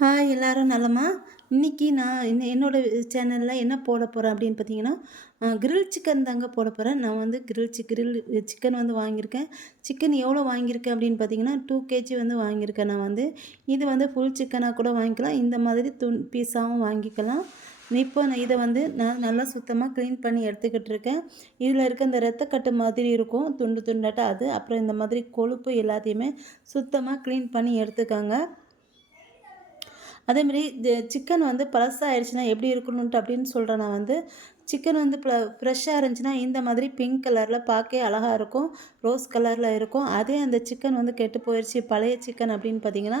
Hi எல்லாரும் நலமா? இன்னைக்கு நான் என்னோட சேனல்ல என்ன போட போறேன் அப்படின்னு பார்த்தீங்கன்னா, கிரில் சிக்கன் தாங்க போட போறேன். நான் வந்து கிரில் சிக்கன் வந்து வாங்கியிருக்கேன். சிக்கன் எவ்வளோ வாங்கியிருக்கேன் அப்படின்னு பார்த்தீங்கன்னா, 2 கேஜி வந்து வாங்கியிருக்கேன் நான் வந்து. இது வந்து ஃபுல் சிக்கனா கூட வாங்கிக்கலாம். இந்த மாதிரி பீஸாவும் வாங்கிக்கலாம். இப்போ நான் இத வந்து நல்லா சுத்தமா க்ளீன் பண்ணி எடுத்துக்கிட்டு இருக்கேன். இதில இருக்க இந்த ரத்தக்கட்டு மாதிரி இருக்கும். துண்டு துண்டாட்ட அது. அப்புறம் இந்த மாதிரி கொழுப்பு எல்லாத்தையுமே சுத்தமா க்ளீன் பண்ணி எடுத்துக்கங்க. அதேமாரி சிக்கன் வந்து பழசாயிடுச்சுன்னா எப்படி இருக்கணுன்ட்டு அப்படின்னு சொல்கிறேன் நான் வந்து. சிக்கன் வந்து ஃப்ரெஷ்ஷாக இருந்துச்சுன்னா இந்த மாதிரி பிங்க் கலரில் பார்க்கவே அழகாக இருக்கும். ரோஸ் கலரில் இருக்கும். அதே அந்த சிக்கன் வந்து கெட்டு போயிடுச்சு பழைய சிக்கன் அப்படின்னு பார்த்தீங்கன்னா,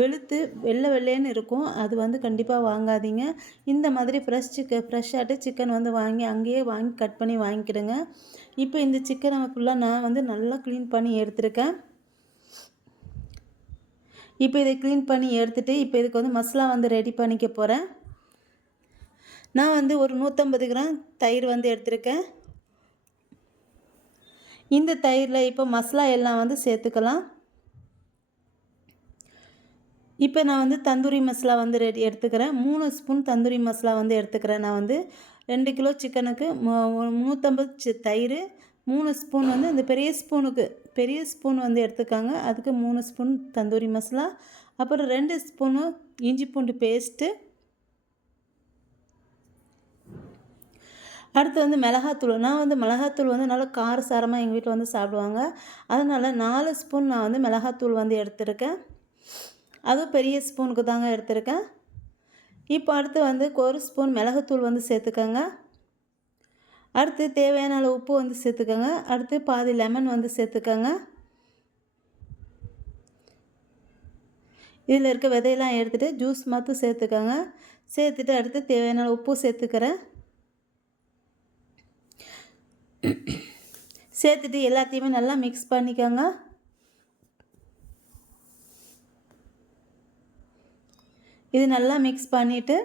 வெளுத்து வெள்ளை வெள்ளேன்னு இருக்கும். அது வந்து கண்டிப்பாக வாங்காதீங்க. இந்த மாதிரி ஃப்ரெஷ்ஷாட்டு சிக்கன் வந்து வாங்கி அங்கேயே வாங்கி கட் பண்ணி வாங்கிக்கிடுங்க. இப்போ இந்த சிக்கனை ஃபுல்லாக நான் வந்து நல்லா க்ளீன் பண்ணி எடுத்திருக்கேன். இப்போ இதை க்ளீன் பண்ணி எடுத்துகிட்டு இப்போ இதுக்கு வந்து மசாலா வந்து ரெடி பண்ணிக்க போகிறேன். நான் வந்து ஒரு 150 கிராம் தயிர் வந்து எடுத்திருக்கேன். இந்த தயிரில் இப்போ மசாலா எல்லாம் வந்து சேர்த்துக்கலாம். இப்போ நான் வந்து தந்தூரி மசாலா வந்து எடுத்துக்கிறேன். 3 ஸ்பூன் தந்தூரி மசாலா வந்து எடுத்துக்கிறேன். நான் வந்து 2 கிலோ சிக்கனுக்கு 150 தயிர், 3 ஸ்பூன் வந்து இந்த பெரிய ஸ்பூன் வந்து எடுத்துக்காங்க. அதுக்கு 3 ஸ்பூன் தந்தூரி மசாலா, அப்புறம் 2 ஸ்பூனு இஞ்சி பூண்டு பேஸ்ட்டு, அடுத்து வந்து மிளகாத்தூள். நான் வந்து மிளகாத்தூள் வந்து நல்லா காரசாரமாக எங்கள் வீட்டில் வந்து சாப்பிடுவாங்க. அதனால் 4 ஸ்பூன் நான் வந்து மிளகாத்தூள் வந்து எடுத்துருக்கேன். அதுவும் பெரிய ஸ்பூனுக்கு தாங்க எடுத்திருக்கேன். இப்போ அடுத்து வந்து 1 ஸ்பூன் மிளகுத்தூள் வந்து சேர்த்துக்கங்க. அடுத்து தேவையான அளவு உப்பு வந்து சேர்த்துக்கங்க. அடுத்து பாதி லெமன் வந்து சேர்த்துக்கங்க. இதில் இருக்க விதையெல்லாம் எடுத்துகிட்டு ஜூஸ் மட்டும் சேர்த்துக்கங்க. சேர்த்துட்டு அடுத்து தேவையான அளவு உப்பு சேர்த்துக்கிறேன். சேர்த்துட்டு எல்லாத்தையுமே நல்லா மிக்ஸ் பண்ணிக்கோங்க. இது நல்லா மிக்ஸ் பண்ணிவிட்டு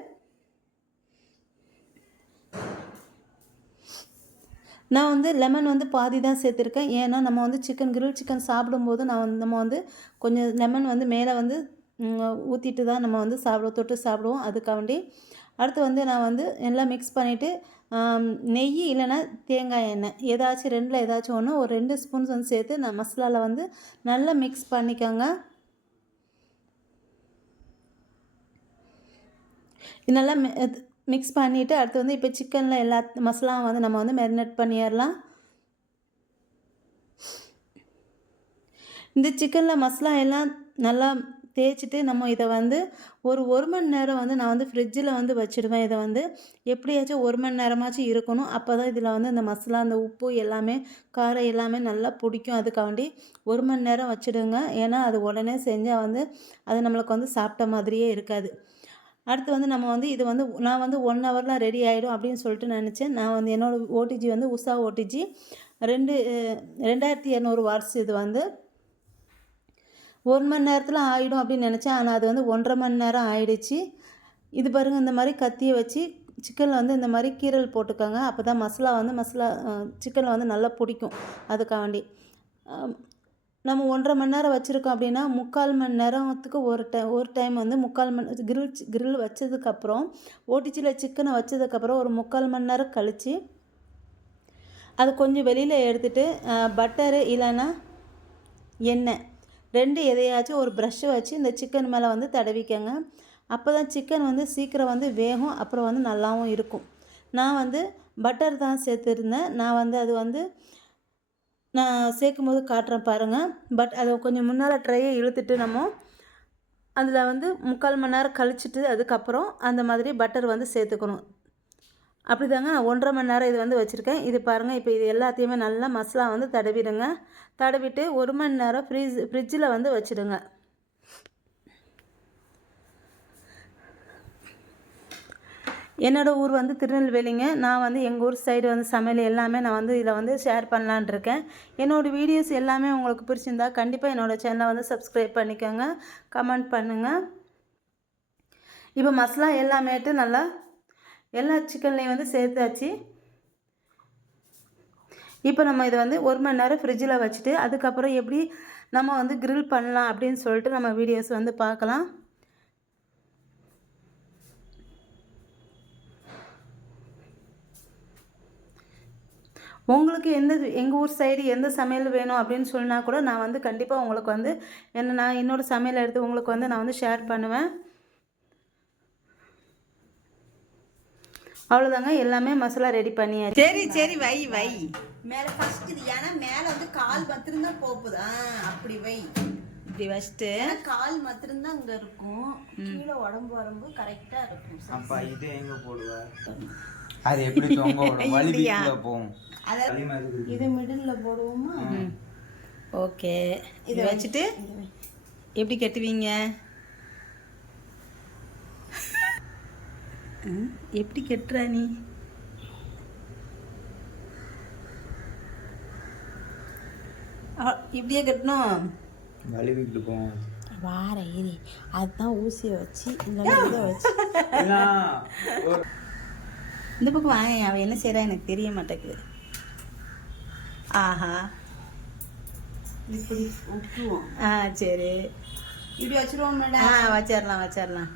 நான் வந்து லெமன் வந்து பாதி தான் சேர்த்துருக்கேன். ஏன்னா நம்ம வந்து கிரில் சிக்கன் சாப்பிடும்போது நம்ம வந்து கொஞ்சம் லெமன் வந்து மேலே வந்து ஊற்றிட்டு தான் நம்ம வந்து தொட்டு சாப்பிடுவோம். அதுக்காண்டி அடுத்து வந்து நான் வந்து எல்லாம் மிக்ஸ் பண்ணிவிட்டு நெய் இல்லைன்னா தேங்காய் எண்ணெய் ஏதாச்சும் 2ல் ஏதாச்சும் ஒன்று ஒரு 2 ஸ்பூன்ஸ் வந்து சேர்த்து நான் மசாலாவில் வந்து நல்லா மிக்ஸ் பண்ணிக்கோங்க. இது நல்லா மிக்ஸ் பண்ணிவிட்டு அடுத்து வந்து இப்போ சிக்கனில் எல்லா மசாலாவும் வந்து நம்ம வந்து மேரினேட் பண்ணிடலாம். இந்த சிக்கனில் மசாலா எல்லாம் நல்லா தேய்ச்சிட்டு நம்ம இதை வந்து ஒரு மணி நேரம் வந்து நான் வந்து ஃப்ரிட்ஜில் வந்து வச்சுடுவேன். இதை வந்து எப்படியாச்சும் 1 மணி நேரமாச்சும் இருக்கணும். அப்போ தான் இதில் வந்து இந்த மசாலா அந்த உப்பு எல்லாமே காரம் எல்லாமே நல்லா பிடிக்கும். அதுக்காண்டி 1 மணி நேரம் வச்சுடுங்க. ஏன்னா அது உடனே செஞ்சால் வந்து அது நம்மளுக்கு வந்து சாப்பிட்ட மாதிரியே இருக்காது. அடுத்து வந்து நம்ம வந்து இது வந்து நான் வந்து 1 ஹவரில் ரெடி ஆகிடும் அப்படின்னு சொல்லிட்டு நினச்சேன். நான் வந்து என்னோடய ஓடிஜி வந்து உஷா ஓடிஜி 2200 வாட்ஸ். இது வந்து 1 மணி நேரத்தில் ஆகிடும் அப்படின்னு நினச்சேன். ஆனால் அது வந்து 1.5 மணி நேரம் ஆகிடுச்சு. இது பாருங்கள், இந்த மாதிரி கத்தியை வச்சு சிக்கனில் வந்து இந்த மாதிரி கீரல் போட்டுக்கோங்க. அப்போ தான் மசாலா சிக்கனில் வந்து நல்லா பிடிக்கும். அதுக்காண்டி நம்ம 1.5 மணி நேரம் வச்சுருக்கோம் அப்படின்னா 3/4 மணி நேரத்துக்கு ஒரு டைம் வந்து கிரில் வச்சதுக்கப்புறம் ஓடிஜியில் சிக்கனை வச்சதுக்கப்புறம் ஒரு 3/4 மணி நேரம் கழித்து அது கொஞ்சம் வெளியில் எடுத்துகிட்டு பட்டரு இல்லைன்னா எண்ணெய் 2 எதையாச்சும் ஒரு ப்ரஷ்ஷை வச்சு இந்த சிக்கன் மேலே வந்து தடவிக்கங்க. அப்போ தான் சிக்கன் வந்து சீக்கிரம் வந்து வேகும். அப்புறம் வந்து நல்லாவும் இருக்கும். நான் வந்து பட்டர் தான் சேர்த்துருந்தேன். நான் வந்து அது வந்து நான் சேர்க்கும்போது காட்டுறேன் பாருங்கள். அதை கொஞ்சம் முன்னால் ட்ரையை இழுத்துட்டு நம்ம அதில் வந்து 3/4 மணி நேரம் கழிச்சிட்டு அதுக்கப்புறம் அந்த மாதிரி பட்டர் வந்து சேர்த்துக்கணும். அப்படி தாங்க நான் 1.5 மணி நேரம் இது வந்து வச்சுருக்கேன். இது பாருங்கள். இப்போ இது எல்லாத்தையுமே நல்லா மசாலா வந்து தடவிடுங்க. தடவிட்டு 1 மணி நேரம் ஃப்ரிட்ஜில் வந்து வச்சுடுங்க. என்னோடய ஊர் வந்து திருநெல்வேலிங்க. நான் வந்து எங்கள் ஊர் சைடு வந்து சமையல் எல்லாமே நான் வந்து இதில் வந்து ஷேர் பண்ணலான் இருக்கேன். என்னோடய வீடியோஸ் எல்லாமே உங்களுக்கு பிடிச்சிருந்தா கண்டிப்பாக என்னோடய சேனலை வந்து சப்ஸ்கிரைப் பண்ணிக்கோங்க, கமெண்ட் பண்ணுங்கள். இப்போ மசாலா எல்லாமேட்டு நல்லா எல்லா சிக்கன்லேயும் வந்து சேர்த்தாச்சு. இப்போ நம்ம இதை வந்து 1 மணி நேரம் ஃப்ரிட்ஜில் வச்சுட்டு அதுக்கப்புறம் எப்படி நம்ம வந்து கிரில் பண்ணலாம் அப்படின்னு சொல்லிட்டு நம்ம வீடியோஸ் வந்து பார்க்கலாம். உங்களுக்கு எங்கள் ஊர் சைடு எந்த சமையல் வேணும் அப்படின்னு சொன்னா கூட நான் வந்து கண்டிப்பாக உங்களுக்கு வந்து நான் என்னோடய சமையல் எடுத்து உங்களுக்கு வந்து நான் வந்து ஷேர் பண்ணுவேன். அவ்வளோதாங்க, எல்லாமே மசாலா ரெடி பண்ணியாச்சு. சரி சரி வை வை மேலே ஃபர்ஸ்ட் இது. ஏன்னா மேலே வந்து கால் மாத்திரம்தான் போகுது. அப்படி வை. இப்படி வச்சுட்டு கால் மாத்திரம்தான் அங்கே இருக்கும். கீழே உடம்பு வரம்பு கரெக்டாக இருக்கும். அப்பா இது எங்க போடுவா? அது எப்படி தொங்க விடும்? வலி வீட்டுல போகும். இது மிடில் போடுவோமா? ஓகே. இதை வச்சுட்டு எப்படி கட்டுவீங்க? எப்படி கட்டுற நீ? இப்படியே கட்டணும். வலி வீட்டுல போகும். வார ஏறி அதுதான் ஊசியை வச்சு இந்த இதை வச்சு இந்த பக்கம் வாங்க. அவன் என்ன செய்யறா எனக்கு தெரிய மாட்டேங்குது. ஆஹா, இப்படி விட்டுருவோம். சரி, இப்படி வச்சிருவோம் மேடம். வச்சிடலாம்.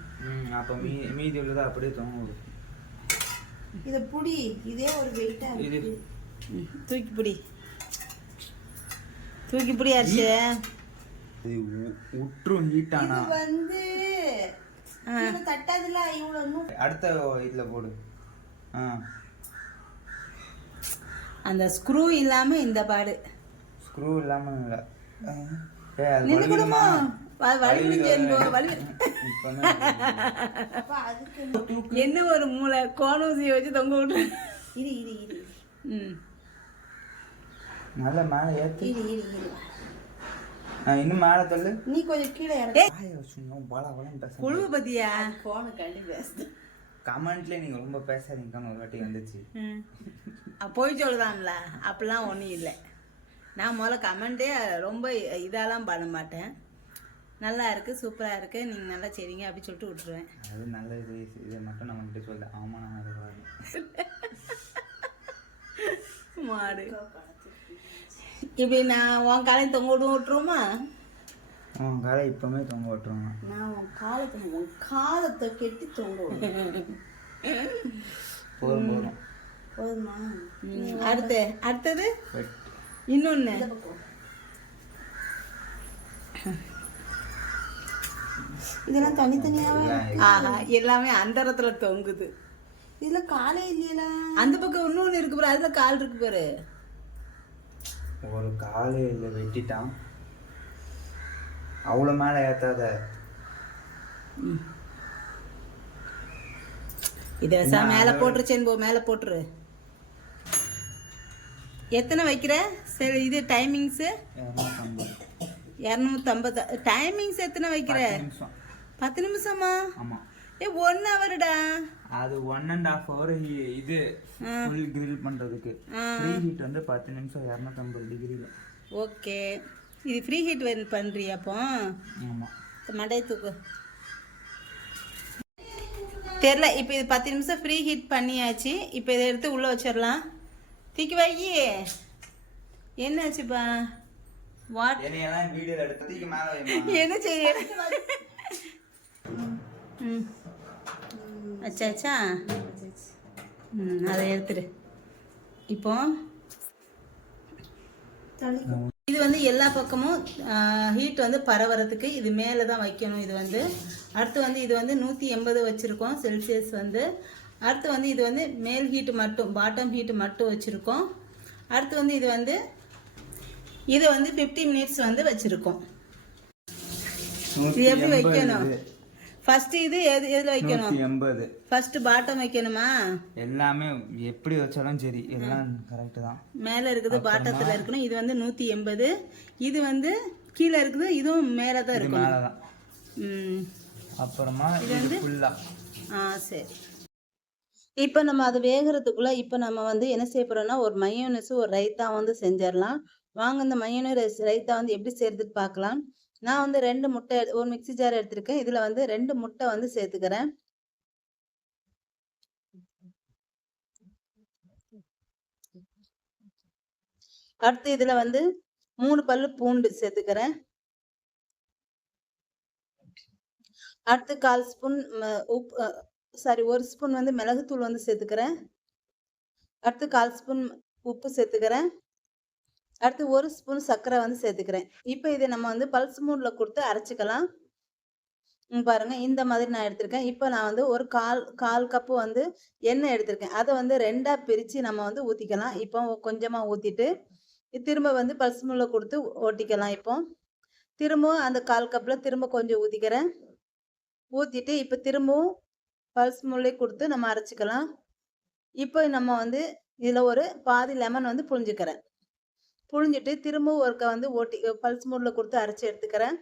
அப்ப மீதி உள்ளதா அப்படியே தொங்க விடும். இதை புடி. இதே ஒரு வெயிட்டா இது தூக்கி பிடி அரிசி. இது உற்றும் ஹீட் ஆனா இது வந்து தட்டாதுல இவ்வளவு. அடுத்த இதுல போடு. அந்த ஸ்க்ரூ இல்லாம இந்த பாடு. ஸ்க்ரூ இல்லாம இல்ல. நின்னு கூடமா என்ன ஒரு மூளை கோணூசியை வச்சு தொங்க விட்டு. நல்ல மேல ஏத்து. இன்னும் மேல தள்ளு. நீ கொஞ்சம் கீழே குழுவு பத்தியா போன கண்டி பேசு. கமெண்ட்ல நீங்க ரொம்ப பேசாதீங்கன்னு ஒரு வாட்டி வந்துச்சு. போய் சொல்லுதான்ல, அப்படிலாம் ஒன்றும் இல்லை. நான் முதல்ல கமெண்ட்டே ரொம்ப இதெல்லாம் பண்ண மாட்டேன். நல்லா இருக்குது, சூப்பராக இருக்குது, நீங்கள் நல்லா செய்றீங்க அப்படி சொல்லிட்டு விட்டுருவேன். அது நல்லது. இதை மட்டும் நம்ம கிட்ட சொல்ல. ஆமாம், நான் மாடு இப்படி நான் உன் காலையும் தொங்க விட்டுருவோமா? உன் காலை இப்பவுமே தொங்க விட்டுருவோம். நான் உன் காலத்தை கெட்டி தொங்க விடுவேன். போதுமா? அடுத்தது இன்னொன்னு. இதெல்லாம் தனித்தனியாவே. ஆஹா, எல்லாமே அந்தரத்துல தொங்குது. இதுல காலே இல்லையில. அந்த பக்கம் இன்னொன்னு இருக்கு பாரு, அதுல கால் இருக்கு பாரு. ஒரு காலே இல்லை, வெட்டிட்டான். அவ்வளோ மேலே ஏத்தாத. இதை மேலே போட்டுருச்சேன். மேலே போட்டுரு. எத்தனை வைக்கிற? சரி, இது டைமிங்ஸு 250. டைமிங்ஸ் எத்தனை வைக்கிற? 10 நிமிஷமா? ஆமாம். 1 ஹவர்டா. அது 1.5 hour. இது ஃபுல் கிரில் பண்ணுறதுக்கு ஃப்ரீ ஹீட் வந்து 10 நிமிஷம் 250 டிகிரியில். ஓகே, இது ஃப்ரீ ஹீட் பண்ணுறியா? அப்போ ஆமாம். மண்டை தூக்கு. தெரில. இப்போ இது 10 நிமிஷம் ஃப்ரீ ஹீட் பண்ணியாச்சு. இப்போ இதை எடுத்து உள்ளே வச்சிடலாம். தூக்கி வை. என்னாச்சுப்பா? வாட் என்ன செய்ய? அச்சா அதை எடுத்துடு. இப்போ இது வந்து எல்லா பக்கமும் ஹீட் வந்து பரவறதுக்கு இது மேலே தான் வைக்கணும். இது வந்து அடுத்து வந்து இது வந்து 180 வச்சுருக்கோம் செல்சியஸ் வந்து. அடுத்து வந்து இது வந்து மேல் ஹீட்டு மட்டும், பாட்டம் ஹீட்டு மட்டும் வச்சுருக்கோம். அடுத்து வந்து இது வந்து 50 மினிட்ஸ் வந்து வச்சுருக்கோம். இது எப்படி வைக்கணும்? ஃபர்ஸ்ட் இது எதில் வைக்கணும்? 180. ஃபர்ஸ்ட் பாட்டம் வைக்கணுமா? எல்லாமே எப்படி வச்சாலும் சரி, எல்லாம் கரெக்ட் தான். மேலே இருக்குது, பாட்டத்தில் இருக்கணும். இது வந்து 180. இது வந்து கீழே இருக்குது, இதுவும் மேலே தான் இருக்கும். மேலே தான். அப்புறமா இது வந்து ஃபுல்லாக. சரி. இப்போ நம்ம அது வேகிறதுக்குள்ளே இப்போ நம்ம வந்து என்ன செய்ய போகிறோம்னா, ஒரு மயோனஸ் ஒரு ரைத்தா வந்து செஞ்சிடலாம். வாங்க, இந்த மயோனஸ் ரைத்தா வந்து எப்படி செய்கிறதுக்கு பார்க்கலாம். நான் வந்து 2 முட்டை ஒரு மிக்ஸி ஜார் எடுத்திருக்கேன். இதில் வந்து 2 முட்டை வந்து சேர்த்துக்கிறேன். அடுத்து இதில் வந்து 3 பல்லு பூண்டு சேர்த்துக்கிறேன். அடுத்து 1/4 ஸ்பூன் உப்பு, 1 ஸ்பூன் வந்து மிளகுத்தூள் வந்து சேர்த்துக்கிறேன். அடுத்து 1/4 ஸ்பூன் உப்பு சேர்த்துக்கிறேன். அடுத்து 1 ஸ்பூன் சர்க்கரை வந்து சேர்த்துக்கிறேன். இப்போ இதை நம்ம வந்து பல்ஸ் மூடில் கொடுத்து அரைச்சிக்கலாம். பாருங்க இந்த மாதிரி நான் எடுத்திருக்கேன். இப்போ நான் வந்து ஒரு கால் கப்பு வந்து எண்ணெய் எடுத்திருக்கேன். அதை வந்து 2ஆ பிரித்து நம்ம வந்து ஊற்றிக்கலாம். இப்போ கொஞ்சமாக ஊற்றிட்டு திரும்ப வந்து பல்ஸ் மூடில் கொடுத்து ஓட்டிக்கலாம். இப்போ திரும்பவும் அந்த 1/4 கப்பில் திரும்ப கொஞ்சம் ஊற்றிக்கிறேன். ஊற்றிட்டு இப்போ திரும்பவும் பல்ஸ் மூடிலே கொடுத்து நம்ம அரைச்சிக்கலாம். இப்போ நம்ம வந்து இதில் ஒரு பாதி லெமன் வந்து புழிஞ்சுக்கிறேன். புழிஞ்சிட்டு திரும்பவும் ஒருக்க வந்து பல்ஸ் மூடில் கொடுத்து அரைச்சி எடுத்துக்கிறேன்.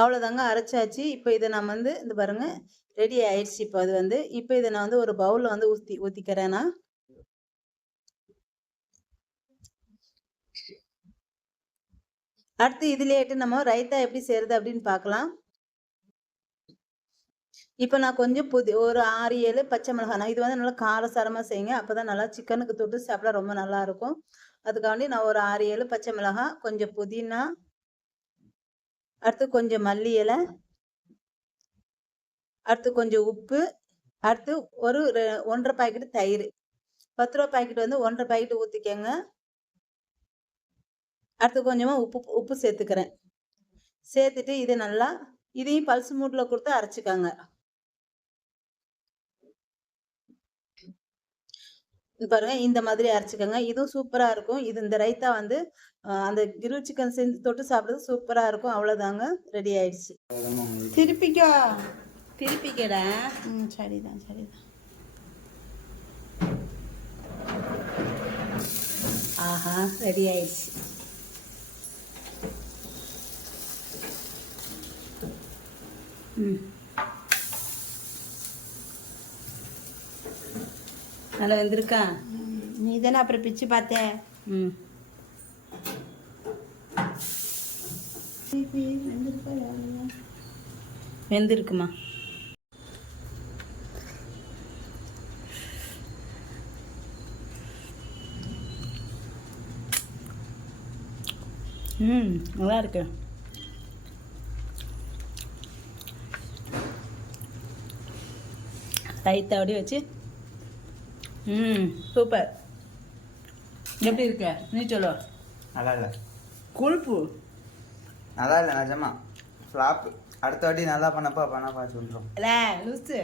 அவ்வளோதாங்க, அரைச்சாச்சு. இப்போ இதை நம்ம வந்து இந்த பாருங்க ரெடி ஆயிடுச்சு. இப்போ அது வந்து இப்போ இதை நான் வந்து ஒரு பவுலில் வந்து ஊற்றிக்கிறேன். நான் அடுத்து இதுலேட்டு நம்ம ரைத்தா எப்படி செய்கிறது அப்படின்னு பார்க்கலாம். இப்போ நான் கொஞ்சம் ஒரு 6-7 பச்சை மிளகாய், இது வந்து நல்லா காரசாரமாக செய்யுங்க. அப்போ தான் நல்லா சிக்கனுக்கு தொட்டு சாப்பிட ரொம்ப நல்லா இருக்கும். அதுக்காண்டி நான் ஒரு 6-7 பச்சை மிளகாய், கொஞ்சம் புதினா, அடுத்து கொஞ்சம் மல்லி இலை, அடுத்து கொஞ்சம் உப்பு, அடுத்து ஒரு 1.5 பாக்கெட் தயிர். 10 ரூபா பாக்கெட் வந்து 1.5 பாக்கெட் ஊற்றிக்கங்க. அடுத்து கொஞ்சமாக உப்பு சேர்த்துக்கிறேன். சேர்த்துட்டு இது நல்லா இதையும் பல்ஸ் மூடில் கொடுத்து அரைச்சிக்காங்க. பாருங்க இந்த மாதிரி அரைச்சிக்கோங்க. இதுவும் சூப்பராக இருக்கும். இந்த ரைத்தா வந்து அந்த கிரில் சிக்கன் செஞ்சு தொட்டு சாப்பிட்றது சூப்பராக இருக்கும். அவ்வளோதாங்க, ரெடி ஆயிடுச்சு. திருப்பிக்கடா. சரிதான். ஆஹா, ரெடி ஆயிடுச்சு. நல்லா வெந்திருக்கா? நீ தானே அப்புறம் பிச்சு பார்த்தேன். வெந்திருக்குமா? நல்லா இருக்கு. ரைத்தாவோட வச்சு சூப்பர். எப்படி இருக்க நீ சொல்லு. நல்லா இல்லை, கொழுப்பு நல்லா இல்லை, நிஜமா ஃப்ளாப். அடுத்த வாட்டி நல்லா பண்ணப்பா சொல்கிறோம். இல்லை லூசு.